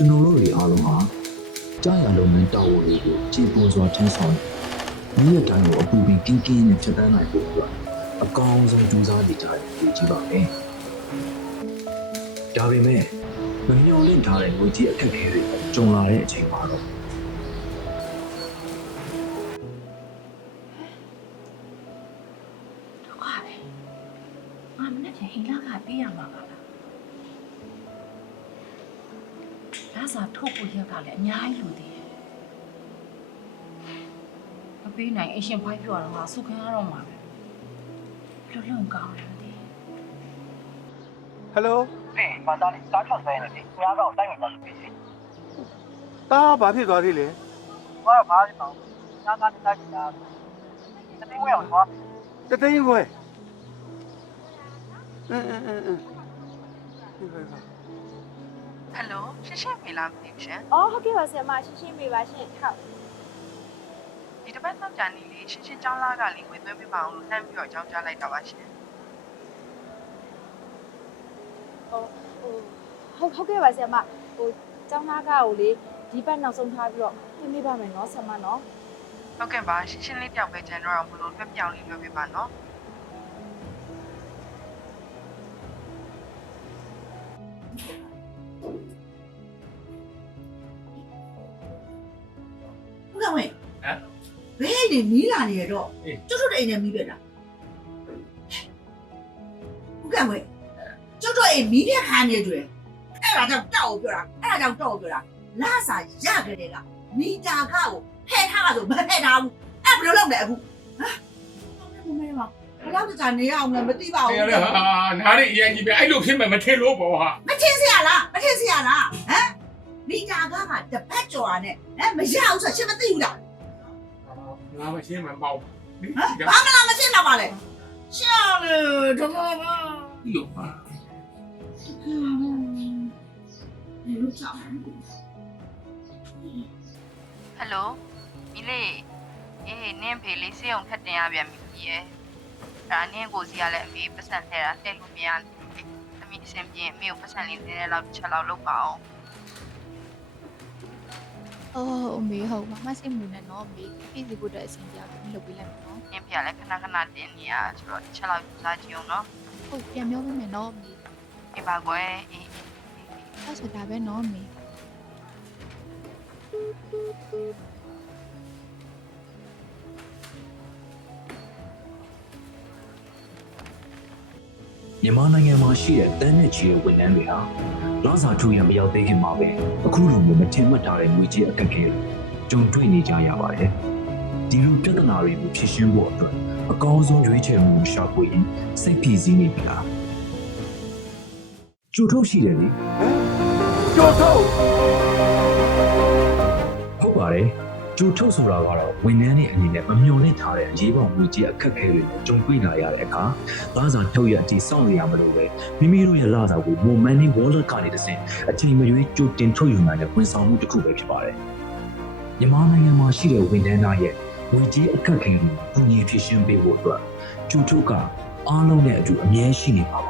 ကျွန်တော်တို့တွေအားလုံးဟာကြားရလုံးနဲ့တာဝန်တွေကိုခြေပေါ်စွာထမ်းဆောင်ဒီရက်တိုင်းကိုအပူပြီးကင်းကင်းနဲ့ဖြတ်တန်းနိုင်ဖို့အတွက်အကောင်းဆုံးကြိုးစားနေကြတဲ့လူကြီးပါပဲဒါပေမဲ့မမျှော်လင့်ထားတဲ့ငွေကြီးအခက်အခဲတွေကြုံလာတဲ့အချိန်မှာတော့ဒုက္ခပဲငါမနေ့ကဟိလာကပြေးရမှာပါလား လာစာထုတ်ဖို့ရက်ကလည်းအများကြီးလိုသေးတယ်မပေးနိုင်အရှင်ဖိုက်ပြောတော့ငါစုခံရတော့မှာပဲလွတ်လွတ်ကောင်းတယ်ဒီဟယ်လိုဖေးမသားလေးစားထွက်ဆွဲနေတယ်ခင်ဗျားတော့တိုက်မှာပါလို့ဖြစ်စီตาဘာဖြစ်သွားသေးလဲဘာဘာလဲပေါ့သားသားတိုက်တာတတိယဝဲအောင်သွားတသိန်းခွဲအင်းအင်းအင်းဟယ်လို ရှင်းရှင်းမေးလားမသိဘူးရှင်။အော်ဟုတ်ကဲ့ပါဆရာမရှင်းရှင်းပေးပါရှင်။ဟုတ်ဒီတစ်ပတ်နောက်ကြနေလေရှင်းရှင်းကြောင်းလာကလေးဝင်သွင်းပေးပါအောင်လို့နှမ်းပြီးတော့ကြောင်းကြားလိုက်တာပါရှင်။ဟိုဟိုဟုတ်ဟုတ်ကဲ့ပါဆရာမ။ဟိုကျောင်းသားကကိုလေဒီဘက်နောက်ဆုံးထားပြီးတော့ပြင်ပေးပါမယ်နော်ဆရာမနော်ဟုတ်ကဲ့ပါရှင်းရှင်းလေးတောက်ပဲကျန်တော့မလို့တွက်ပြောင်းလေးပြောပေးပါနော် ဟုတ်ကဲ့ဝဲဟမ်ဘယ်နေမီးလာနေရတော့ကျွတ်ကျွတ်အိမ်နဲ့မီးပြတာဟုတ်ကဲ့ဝဲကျွတ်ကျွတ်အိမ်မီးပြခါနေတွေ့အဲ့ဒါကြောင့်တောက်ကိုပြောတာအဲ့ဒါကြောင့်တောက်ကိုပြောတာလာစာရကြတယ်ကမီတာခါကိုဖဲထားတာဆိုမဖဲထားဘူးအဲ့ဘယ်လိုလုပ်လဲအခုဟမ်ဟုတ်ကဲ့မမေပါဘယ်တော့ကြာနေရအောင်လဲမသိပါဘူးအဲ့ဒါဟာနားရအရင်ကြီးပဲအဲ့လိုဖြစ်မှမထင်လို့ပေါ့ဟာ မထင်စရာလားမထင်စရာလားဟမ် မီတာခါကတပတ်ကျော်တာနဲ့ဟမ်မရဘူးဆိုရှင်းမသိဘူးလားငါမရှင်းမှပေါ့ဒီဟမ်ကဘာမလားမရှင်းတော့ပါလေရှင်းလေတော့ဘာဘာဒီလိုပါလူချောင်းဟယ်လိုမိလေးအေးနင်းဖေလေးစေအောင်ထပ်တင်ရပြန်ပြီရဲ့ဒါနင်းကိုစီကလည်းအမေပတ်စံထဲတာလှည့်လို့မရဘူးလေသမီးအဆင်ပြေအမေကိုပတ်စံလေးနည်းနည်းလောက်ချက်လောက်လုပ်ပါအောင်။ အော်အမေဟုတ်မမစိတ်မူနဲ့နော်အမေပြည်စီဖို့အတွက်အဆင်ပြေအောင်လုပ်ပေးလိုက်မယ်နော်နင်းဖေကလည်းခဏခဏတင်နေရဆိုတော့တစ်ချက်လောက်ယူစားကြည့်အောင်နော်။ဟုတ်ပြန်ပြောပေးမယ်နော်အမေအေးပါကွယ်အေး။အဲ့ဆိုဒါပဲနော်အမေ မြန်မာနိုင်ငံမှာရှိတဲ့တန်းနဲ့ချီတဲ့ဝန်ထမ်းတွေဟာလောစာထူရမရောက်သေးခင်မှာပဲအခုလိုမျိုးမထင်မှတ်ထားတဲ့ငွေကြေးအခက်အခဲတွေကြုံတွေ့နေကြရပါတယ်။ဒီလိုပြဿနာတွေကိုဖြေရှင်းဖို့အတွက်အကောင်းဆုံးရွေးချယ်မှုကိုရှာဖွေရင်စိတ်ဖြည့်စည်းနေပြီလား။ကျိုးထုတ်ရှိတယ်လေကျော်ထုတ်ဟုတ်ပါတယ်။ ကျိုးထုတ်ဆိုတာကတော့ဝန်ထမ်းတွေအနေနဲ့မမျှော်လင့်ထားတဲ့အရေးပေါ်ငွေကြေးအခက်အခဲတွေနဲ့ကြုံတွေ့လာရတဲ့အခါလာစာထုတ်ရအထိစောင့်နေရမလို့ပဲမိမိတို့ရဲ့လာစာကို Money Wallet ကနေတစ်ဆင့်အချိန်မရွေးကြိုတင်ထုတ်ယူနိုင်တဲ့ဝန်ဆောင်မှုတစ်ခုပဲဖြစ်ပါတယ်။မြန်မာနိုင်ငံမှာရှိတဲ့ဝန်ထမ်းတွေရဲ့ငွေကြေးအခက်အခဲတွေကိုကူညီဖြေရှင်းပေးဖို့အတွက်ကျူထုတ်ကအားလုံးနဲ့အတူအမြဲရှိနေပါပါ